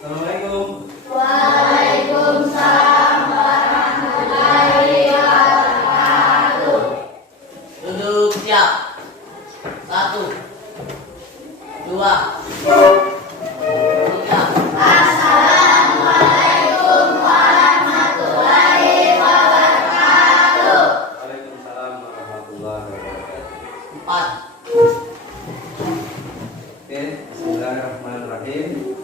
Assalamualaikum. Waalaikumsalam warahmatullahi wabarakatuh. Duduk siap. 1, 2, 3. Assalamualaikum warahmatullahi wabarakatuh. Waalaikumsalam warahmatullahi wabarakatuh. 4. Oke, bismillahirrahmanirrahim.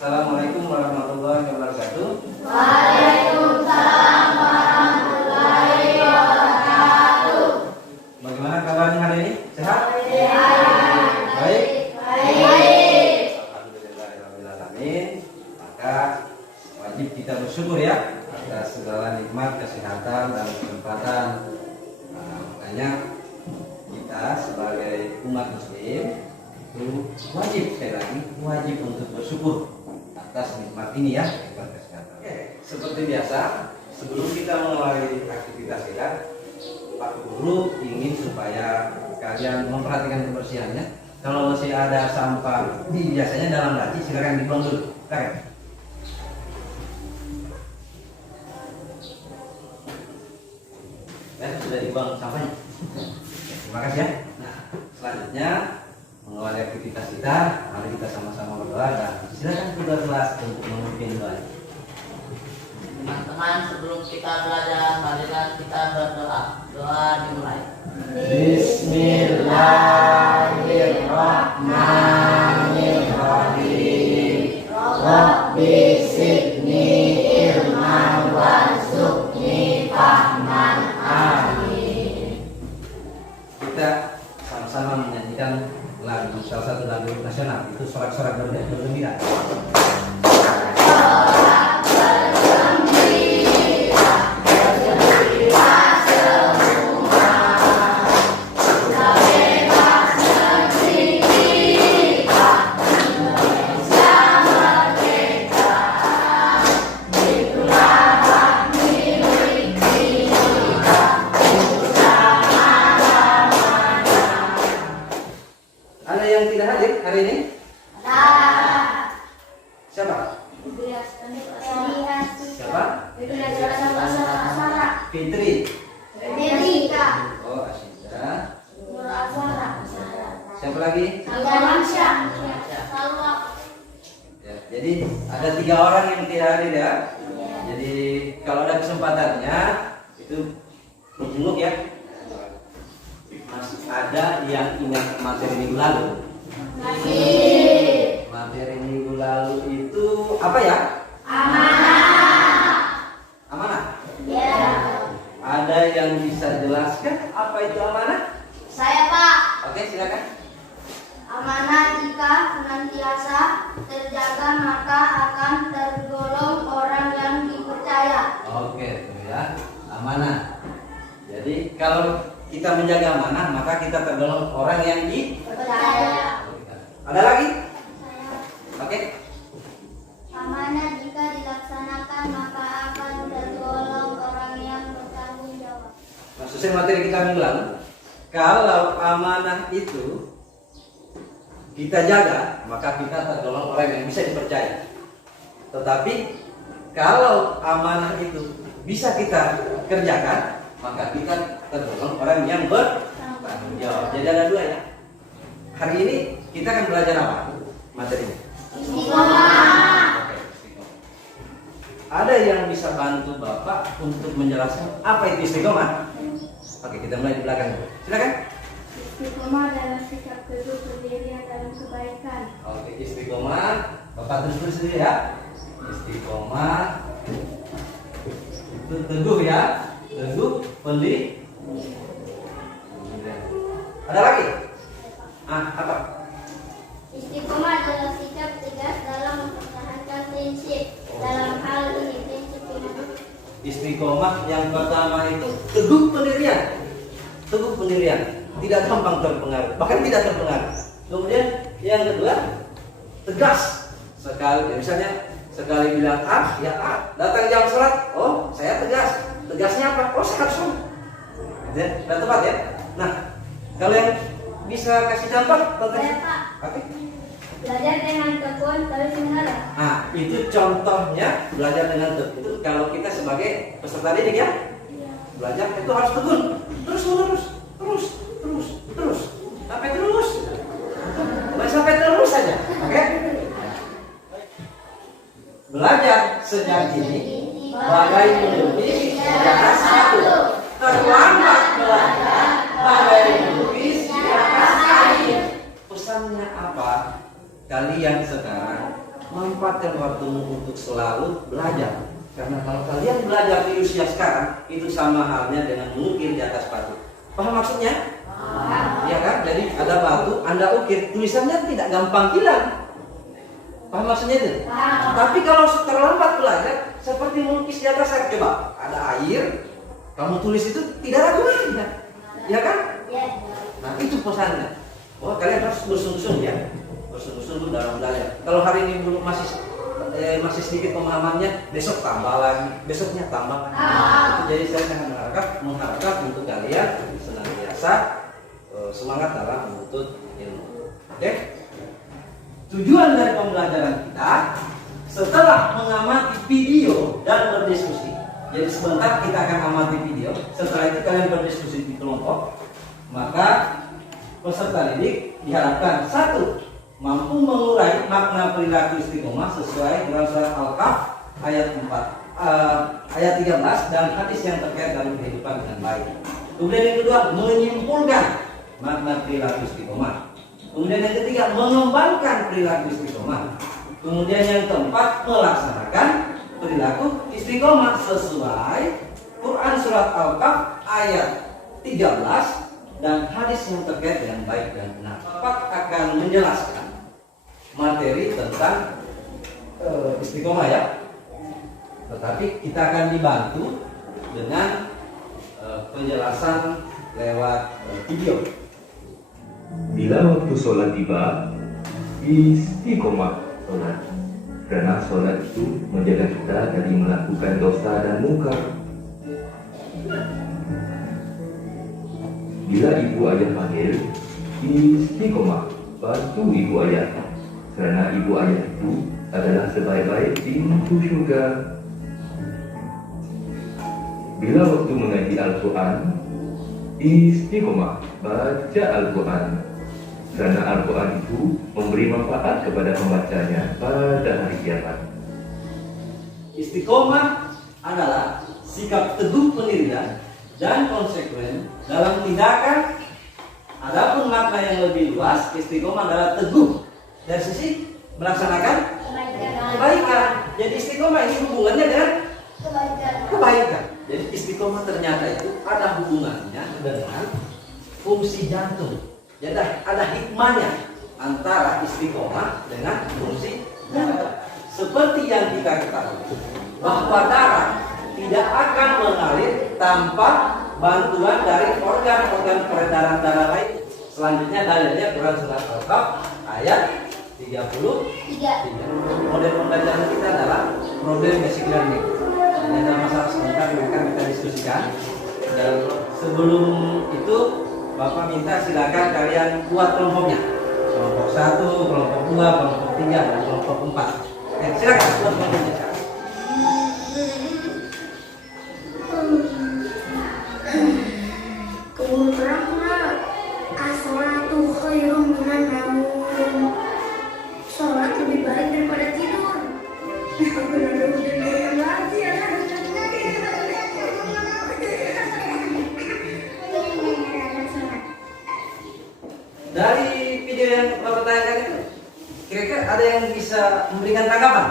Assalamualaikum warahmatullahi wabarakatuh. Waalaikumsalam warahmatullahi wabarakatuh. Bagaimana kabarnya hari ini? Sehat? Baik. Baik. Alhamdulillahirrahmanirrahim. Maka wajib kita bersyukur ya atas segala nikmat kesehatan dan kesempatan. Makanya kita sebagai umat muslim itu wajib, sekali lagi wajib untuk bersyukur atas nikmat ini ya, nikmat kesehatan. Oke, seperti biasa sebelum kita memulai aktivitas kita, Pak Guru ingin supaya kalian memperhatikan kebersihannya. Kalau masih ada sampah biasanya dalam laci, silakan dibuang dulu. Silakan. Ya, sudah dibuang sampahnya. Terima kasih ya. Nah, selanjutnya mengawali aktivitas kita, mari kita sama-sama berdoa dan silakan keluar kelas untuk memimpin doa. Teman-teman, sebelum kita belajar, marilah kita berdoa. Doa dimulai. Bismillahirrahmanirrahim. Rabbi zidni ilman warzuqni fahman. Amin. Kita sama-sama menyanyikan lagu, salah satu lagu nasional, itu sorak-sorak bergembira. Ada yang tidak hadir hari ini? Siapa? Siapa? Fitri. Oh, Asyida. Siapa lagi? Ya, jadi ada 3 orang yang tidak hadir ya. Jadi kalau ada kesempatannya itu dijenguk ya. Masih ada yang ingat materi minggu lalu? Materi minggu lalu itu apa ya? Amanah. Ada yang bisa jelaskan apa itu amanah? Saya, Pak. Oke, silakan. Amanah jika senantiasa terjaga maka akan tergolong orang yang dipercaya. Oke, itu ya. Amanah. Jadi kalau kita menjaga amanah, maka kita tergolong orang yang Percaya. Ada lagi? Oke. Amanah jika dilaksanakan maka akan tergolong orang yang bertanggung jawab. Nah, sesuai materi kita minggu lalu, kalau amanah itu kita jaga, maka kita tergolong orang yang bisa dipercaya. Tetapi kalau amanah itu bisa kita kerjakan, maka kita tergolong orang yang bertanggung jawab. Jadi ada 2 ya. Hari ini kita akan belajar apa materinya? Istiqomah. Oke, istiqomah. Ada yang bisa bantu Bapak untuk menjelaskan apa itu istiqomah? Oke, kita mulai di belakang. Silakan. Istiqomah adalah sikap teguh pendirian dalam kebaikan. Oke, istiqomah. Bapak tulis sendiri ya. Istiqomah itu teguh ya. Teguh pendirian. Ada lagi? Apa? Istiqomah adalah sikap tegas dalam mempertahankan prinsip. Dalam hal ini prinsip hidup. Istiqomah yang pertama itu teguh pendirian. Teguh pendirian, tidak gampang terpengaruh, bahkan tidak terpengaruh. Kemudian yang kedua, tegas sekali. Misalnya sekali bilang A, ya A. Datang jam sholat, oh saya tegas. Tegasnya apa? Oh saya harus sholat. Sudah tepat ya. Nah, kalau yang bisa kasih contoh, contohnya. Saya, Pak. Oke. Belajar dengan tekun terus menerus. Nah, itu contohnya belajar dengan tekun. Itu kalau kita sebagai peserta didik ya, belajar itu harus tekun, terus menerus, terus, sampai terus, sampai terus saja, oke? Belajar sejak dini, bagai melukis di atas batu, terlambat belajar, bagai melukis di atas air. Pesannya apa? Kalian sekarang manfaatkan waktumu untuk selalu belajar. Karena kalau kalian belajar di usia sekarang, itu sama halnya dengan mengukir di atas batu. Paham maksudnya? Iya kan? Jadi ada batu, Anda ukir, tulisannya tidak gampang hilang. Paham maksudnya itu? Tapi kalau terlambat belajar, seperti melukis di atas air. Coba, ada air, kamu tulis itu tidak ragu lagi. Iya kan? Nah, itu pesannya. Oh, kalian harus bersungguh-sungguh ya. Bersungguh-sungguh dalam belajar. Kalau hari ini belum masih sedikit pemahamannya, besok tambah lagi, besoknya tambah lagi. Jadi saya sangat mengharapkan untuk kalian senantiasa semangat dalam menuntut ilmu. Oke? Tujuan dari pembelajaran kita setelah mengamati video dan berdiskusi. Jadi sebentar kita akan amati video. Setelah itu kalian berdiskusi di kelompok. Maka peserta didik diharapkan 1. Mampu mengurai makna perilaku istiqomah sesuai dengan surat Al-Kahf ayat 13 dan hadis yang terkait dalam kehidupan dengan baik. Kemudian yang kedua, menyimpulkan makna perilaku istiqomah. Kemudian yang ketiga, mengembangkan perilaku istiqomah. Kemudian yang keempat, melaksanakan perilaku istiqomah sesuai Quran surat Al-Kahf ayat 13 dan hadis yang terkait dengan baik dan benar. Bapak akan menjelaskan materi tentang istiqomah ya. Tetapi kita akan dibantu dengan penjelasan lewat video. Bila waktu sholat tiba, istiqomah sholat. Karena sholat itu menjaga kita dari melakukan dosa dan munkar. Bila ibu ayah panggil, istiqomah, bantu ibu ayah. Karena ibu ayah itu adalah sebaik-baik pintu surga. Bila waktu mengaji Al-Quran, istiqomah, baca Al-Quran. Karena Al-Quran itu memberi manfaat kepada pembacanya pada hari kiamat. Istiqomah adalah sikap teguh pendirian dan konsekuen dalam tindakan. Adapun makna yang lebih luas, istiqomah adalah teguh dari sisi melaksanakan kebaikan. Jadi istiqomah ini hubungannya dengan kebaikan. Jadi istiqomah ternyata itu ada hubungannya dengan fungsi jantung. Jadi ada hikmahnya antara istiqomah dengan fungsi jantung. Seperti yang kita ketahui bahwa darah tidak akan mengalir tanpa bantuan dari organ-organ peredaran darah lain. Selanjutnya dalilnya Quran surat Al-Kahf ayat 33. Model pembelajaran kita adalah problem basic learning. Ini adalah masalah sebentar yang akan kita diskusikan. Dan sebelum itu Bapak minta silakan kalian buat kelompoknya. Kelompok 1, kelompok 2, kelompok 3, dan kelompok 4. Silakan buat kelompoknya. Sholat lebih baik daripada tidur. Dari video yang Bapak tanyakan itu, kira-kira ada yang bisa memberikan tanggapan?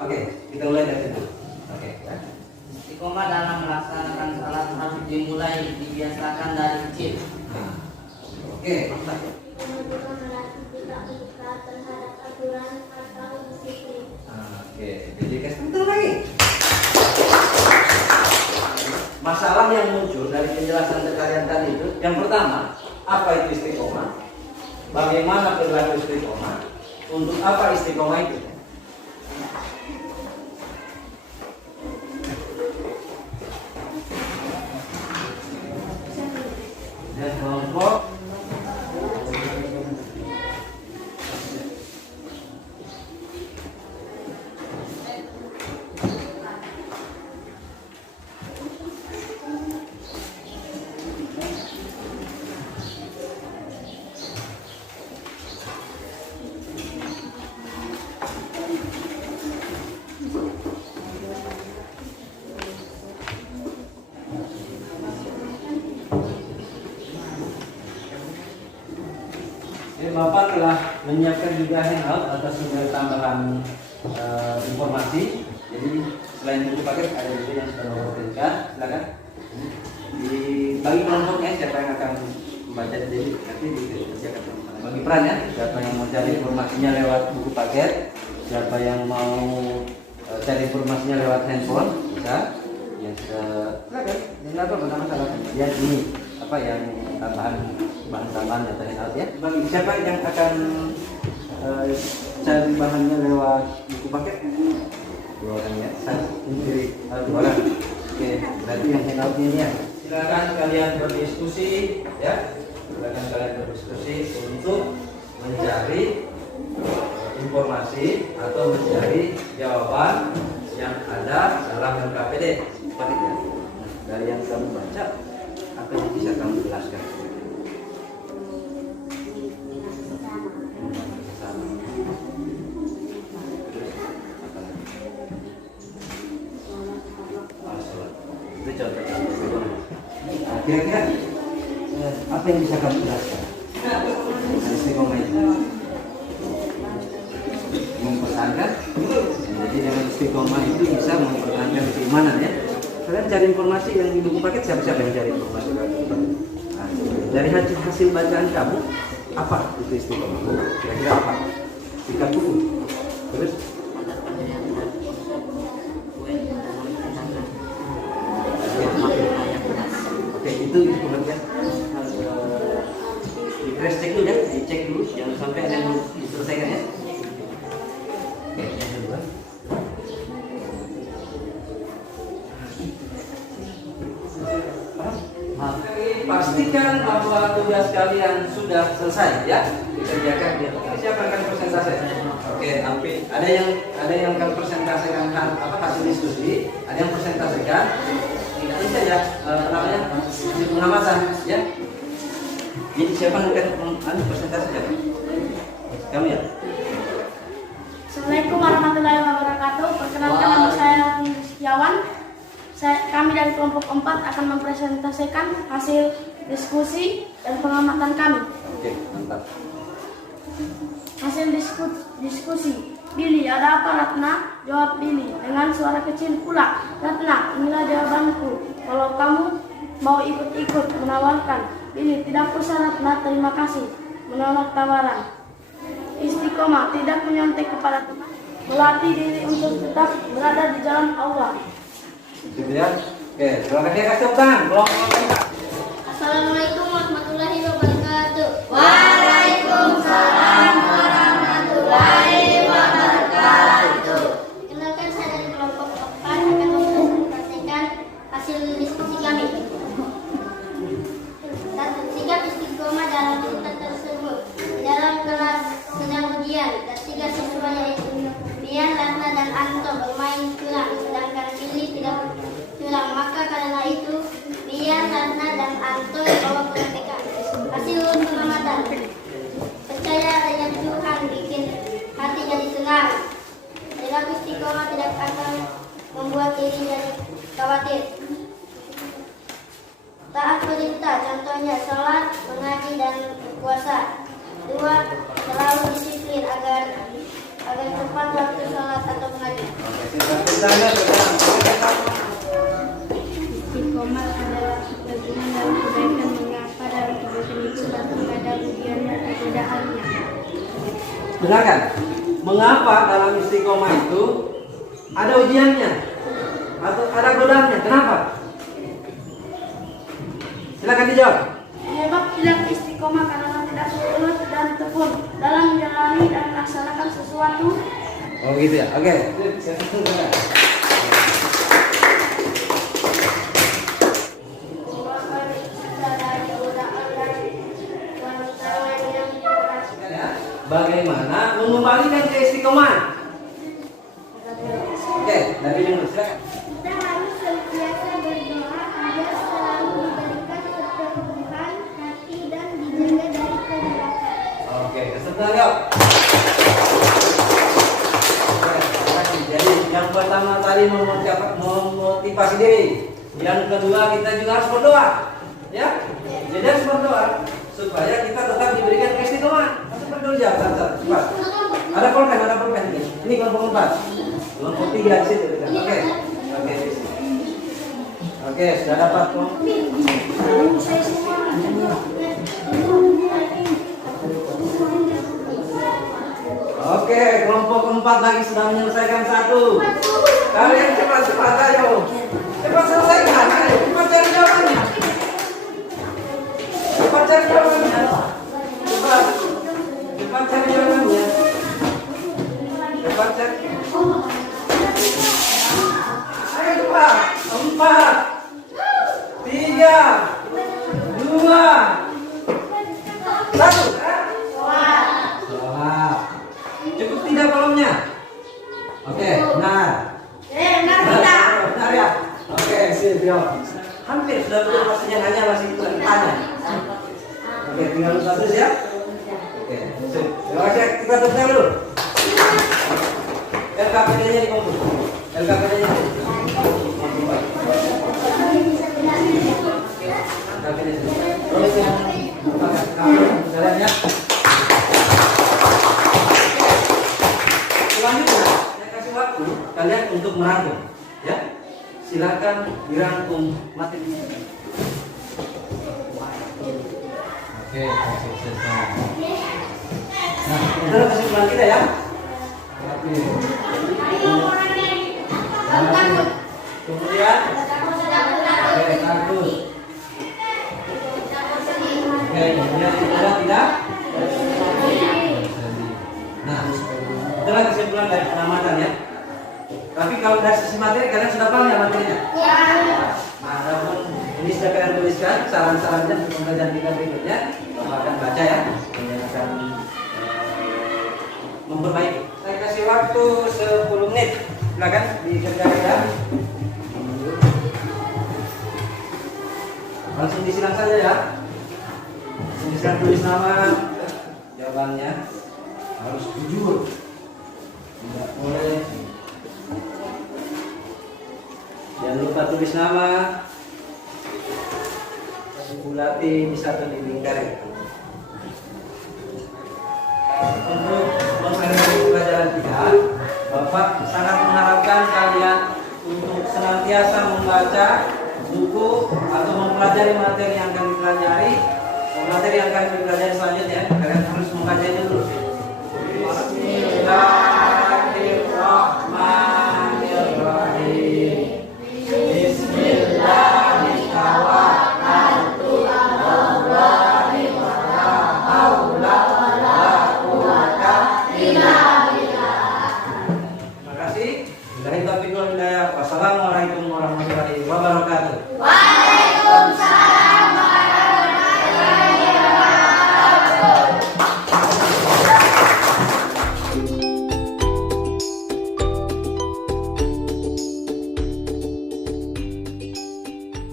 Oke, kita mulai dari situ. Oke. Istiqomah dalam melaksanakan salat harus dimulai dibiasakan dari kecil. Oke. Menentukan melatih kita untuk taat terhadap aturan atau disiplin. Oke, jadi kasih tentu lagi. Masalah yang muncul dari penjelasan kalian tadi itu, yang pertama, apa itu istiqomah? Bagaimana perilaku istiqomah? Untuk apa istiqomah itu? Dan kelompok telah menyiapkan juga handout atau sumber tambahan informasi. Jadi selain buku paket ada juga yang sudah memberikan. Silakan dibagi kelompoknya siapa yang akan membaca, jadi nanti dikerjakan bagi peran ya. Siapa yang mau cari informasinya lewat buku paket, siapa yang mau cari informasinya lewat handphone bisa. Yang silakan, nggak apa masalah. Ya ini apa yang tambahan bahan tambahan atau handout ya. Bagi siapa yang akan cari bahannya lewat buku paket? 2 orang ya. Dua orang. Oke, berarti yang handout ini ya. Silakan kalian berdiskusi ya. Silakan kalian berdiskusi untuk mencari informasi atau mencari jawaban yang ada dalam LKPD. Seperti itu. Dari yang kamu baca, apa yang bisa kamu jelaskan? Kira-kira apa yang bisa kamu jelaskan? Istiqomah itu mempertahankan. Jadi dengan istiqomah itu bisa mempertahankan keimanan ya. Kalian cari informasi yang di buku paket, siapa yang cari informasi dari buku paket? Nah, dari hasil bacaan kamu apa itu istiqomah? Kira-kira apa? Ikat buku. Terus itu kemudian di crash check dulu ya, dicek dulu jangan sampai ada yang diselesaikan ya. Oke, yang kedua. Pastikan bahwa tugas kalian sudah selesai ya, dikerjakan di siapa akan presentasi. Oke, tapi ada yang akan presentasikan hasil diskusi, ada yang presentasikan. Ini saja namanya pengamatan ya. Jadi siapa yang akan presentasi ya? Kamu ya. Assalamualaikum warahmatullahi wabarakatuh. Perkenalkan nama saya Setiawan. Kami dari kelompok 4 akan mempresentasikan hasil diskusi dan pengamatan kami. Oke, mantap. Hasil diskusi. Billy, ada apa Ratna? Jawab Billy dengan suara kecil pula. Ratna, inilah jawabanku. Kalau kamu mau ikut-ikut menawarkan. Billy, tidak usah Ratna, terima kasih. Menolak tawaran. Istiqomah, tidak menyontek kepada teman. Melatih diri untuk tetap berada di jalan Allah. Gitu ya. Oke, silakan dia kasih tepuk tangan. Assalamualaikum warahmatullahi wabarakatuh. Waalaikumsalam warahmatullahi wabarakatuh. Kenalkan saya dari kelompok 4 akan mempresentasikan hasil diskusi kami. Sikap istiqomah dalam cerita tersebut. Dalam kelas sedang ujian, ketiga siswa yaitu Bian, Ratna, dan Anto bermain curang, sedangkan Billy tidak curang. Maka karena itu Bian, Ratna, dan Anto dibawa ke KPK. Hasil pengamatan. Percaya dengan Tuhan bikin hati jadi senang. Perilaku istiqomah tidak akan membuat diri jadi khawatir. Taat perintah, contohnya sholat, mengaji, dan puasa. 2. Selalu disiplin agar tepat waktu sholat atau mengaji. Istiqomah adalah bagian dalam kebaikan mengapa dalam kebaikan itu datang ada ujian dan godaannya. Dengarkan, mengapa dalam istiqomah itu ada ujiannya atau ada godaannya? Kenapa? Silakan dijawab. Penyebab tidak istiqomah karena tidak tulus dan tekun dalam menjalani dan melaksanakan sesuatu. Oh gitu ya, oke. Bagaimana mengembalikan ke istiqomah? Oke, dari yang silakan. Kita harus senantiasa berdoa agar selalu diberikan keteguhan hati dan dijaga dari kegelapan. Oke, kesetujuan. Jadi yang pertama tadi memotivasi diri. Yang kedua kita juga harus berdoa, ya. Jadi harus berdoa supaya kita tetap diberikan keistiqomahan. dulu ya, cepat. Ada pulpen ini. Ini kelompok 4. Kelompok 3 di situ. Oke. Oke, sudah dapat kelompok. Oke, kelompok 4 lagi sudah menyelesaikan 1. Kalian cepat ayo. Cepat selesaikan, ayo. Cepat cari jawabannya. Cepat cari jawabannya. Cepat cari jawabannya. Cepat cari. Ayo cepat. 4, 3, 2, 1. Salah. Cukup tidak kolomnya? Oke, benar. Benar ya? Oke, sip, yuk. Hampir sudah betul maksudnya, hanya masih tanya. Oke, tinggal satu ya. Oke, sip. Terima kasih, kita tutup dulu. LKPD-nya dikumpul. LKPD-nya. Terus yang kalian ya. Selanjutnya saya kasih waktu kalian untuk merangkum, ya. Silakan dirangkum materi. Oke, selesai. Nah, itu kesimpulan kita ya. Oke. Kemudian, oke, takut. Oke, kemudian tidak. Nah, itulah kesimpulan dari pengamatan ya. Tapi kalau dari sisi materi kalian sudah paham ya materinya? Ya. Nah, adapun ini sudah kalian tuliskan saran-sarannya untuk pembelajaran kita berikutnya. Bapak akan baca ya, kemudian akan memperbaiki. Saya kasih waktu 10 menit. Silakan dikerjakan ya. Langsung disilang saja ya. Bisa tulis nama, jawabannya harus jujur, tidak boleh. Jangan lupa tulis nama, bulati di satu dinding garis. Untuk mengakhiri pelajaran kita, Bapak sangat mengharapkan kalian untuk senantiasa membaca buku atau mempelajari materi yang akan dipelajari. Materi yang akan dipelajari selanjutnya, kalian harus membacanya dulu. Bismillahirrahmanirrahim. Bismillahirrahmanirrahim. Terima kasih. Wassalamualaikum warahmatullahi wabarakatuh.